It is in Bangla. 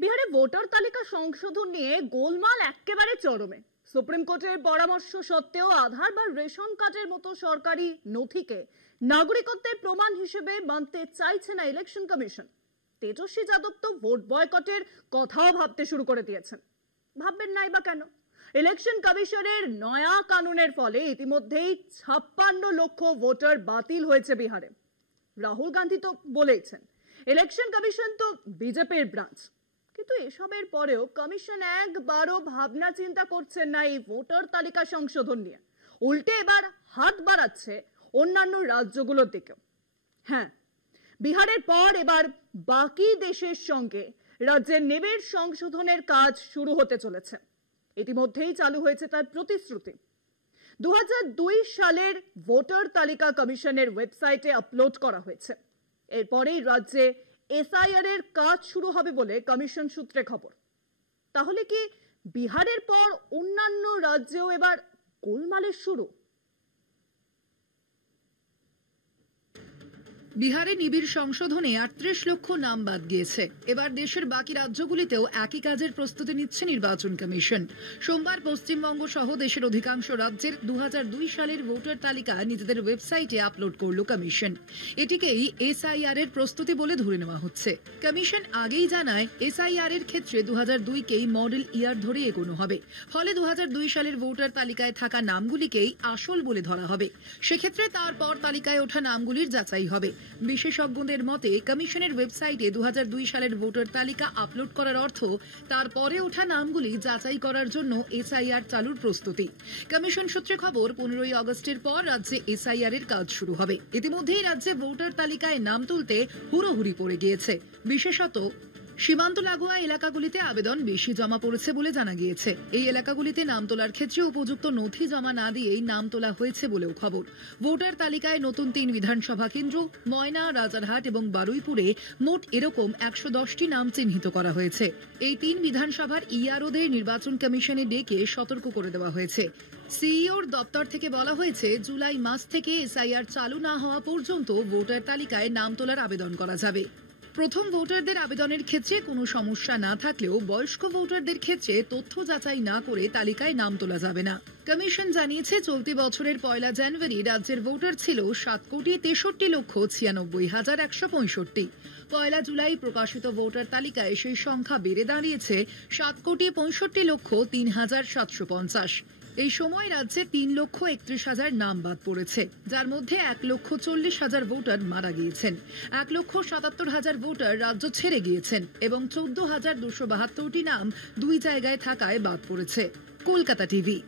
বিহারে ভোটার তালিকা সংশোধন নিয়ে গোলমাল একেবারে চরমে। সুপ্রিম কোর্টের পরামর্শ সত্ত্বেও আধার বা রেশন কার্ডের মতো সরকারি নথিকে নাগরিকত্বের প্রমাণ হিসেবে মানতে চাইছে না ইলেকশন কমিশন। তেজস্বী যাদব তো ভোট বয়কটের কথাও ভাবতে শুরু করে দিয়েছেন। ভাববেন নাই বা কেন? ইলেকশন কমিশনের নয়া কানুনের ফলে ইতিমধ্যেই 56 লক্ষ ভোটার বাতিল হয়েছে বিহারে। রাহুল গান্ধী তো বলেইছেন ইলেকশন কমিশন তো বিজেপির ব্রাঞ্চ, কিন্তু এসবের পরেও কমিশন একবারও ভাবনা চিন্তা করছেন না এই ভোটার তালিকা সংশোধন নিয়ে। উল্টে এবার হাত বাড়াচ্ছে অন্যান্য রাজ্যগুলোর দিকেও। হ্যাঁ, বিহারের পর এবার বাকি দেশের সঙ্গে রাজ্যের নিবিড় সংশোধনের কাজ শুরু হতে চলেছে। ইতিমধ্যেই চালু হয়েছে তার প্রতিশ্রুতি। 2002 সালের ভোটার তালিকা কমিশনের ওয়েবসাইটে আপলোড করা হয়েছে। এরপরেই রাজ্যে এসআইআর এর কাজ শুরু হবে বলে কমিশন সূত্রে খবর। তাহলে কি বিহারের পর অন্যান্য রাজ্যেও এবার গোলমালের শুরু? বিহারে নিবিড় সংশোধনে 38 লক্ষ নাম বাদ গিয়েছে। এবার দেশের বাকি রাজ্যগুলিতেও একই কাজের প্রস্তুতি নিচ্ছে নির্বাচন কমিশন। সোমবার পশ্চিমবঙ্গ সহ দেশের অধিকাংশ রাজ্যের 2002 সালের ভোটার তালিকা নিজেদের ওয়েবসাইটে আপলোড করল কমিশন। এটিকেই এসআইআর এর প্রস্তুতি বলে ধরে নেওয়া হচ্ছে। কমিশন আগেই জানায় এসআইআর এর ক্ষেত্রে 2002কেই মডেল ইয়ার ধরে এগোনো হবে। ফলে 2002 সালের ভোটার তালিকায় থাকা নামগুলিকেই আসল বলে ধরা হবে। সেক্ষেত্রে তারপর তালিকায় ওঠা নামগুলির যাচাই হবে। বিশেষজ্ঞদের মতে কমিশনের ওয়েবসাইটে 2002 সালের ভোটার তালিকা আপলোড করার অর্থ তারপরে ওঠা নামগুলি যাচাই করার জন্য এসআইআর চালুর প্রস্তুতি। কমিশন সূত্রে খবর, 15ই আগস্টের পর রাজ্যে এসআইআর এর কাজ শুরু হবে। ইতিমধ্যেই রাজ্যে ভোটার তালিকায় নাম তুলতে হুড়োহুড়ি পড়ে গিয়েছে। বিশেষত সীমান্ত লাগোয়া এলাকাগুলিতে আবেদন বেশি জমা পড়েছে বলে জানা গিয়েছে। এই এলাকাগুলিতে নাম তোলার ক্ষেত্রে উপযুক্ত নথি জমা না দিয়েই নাম তোলা হয়েছে বলেও খবর। ভোটার তালিকায় নতুন 3 বিধানসভা কেন্দ্র ময়না, রাজারহাট এবং বারুইপুরে মোট এরকম 110টি নাম চিহ্নিত করা হয়েছে। এই 3 বিধানসভার ইআরওদের নির্বাচন কমিশনে ডেকে সতর্ক করে দেওয়া হয়েছে। সিইওর দপ্তর থেকে বলা হয়েছে, জুলাই মাস থেকে এসআইআর চালু না হওয়া পর্যন্ত ভোটার তালিকায় নাম তোলার আবেদন করা যাবে। প্রথম ভোটারদের আবেদনের ক্ষেত্রে কোনো সমস্যা না থাকলেও বয়স্ক ভোটারদের ক্ষেত্রে তথ্য যাচাই না করে তালিকায় নাম তোলা যাবে না। কমিশন জানিয়েছে, চলতি বছরের 1 জানুয়ারি রাজ্যের ভোটার ছিল 7,63,96,165। 1 জুলাই প্রকাশিত ভোটার তালিকায় সেই সংখ্যা বেড়ে দাঁড়িয়েছে 7,65,03,750। এই সময় রাজ্যে 3,31,000 নাম বাদ পড়েছে, যার মধ্যে 1,40,000 ভোটার মারা গিয়েছেন। 1,77,000 ভোটার রাজ্য ছেড়ে গিয়েছেন এবং 14,272টি নাম 2 জায়গায় থাকায় বাদ পড়েছে। কলকাতা টিভি।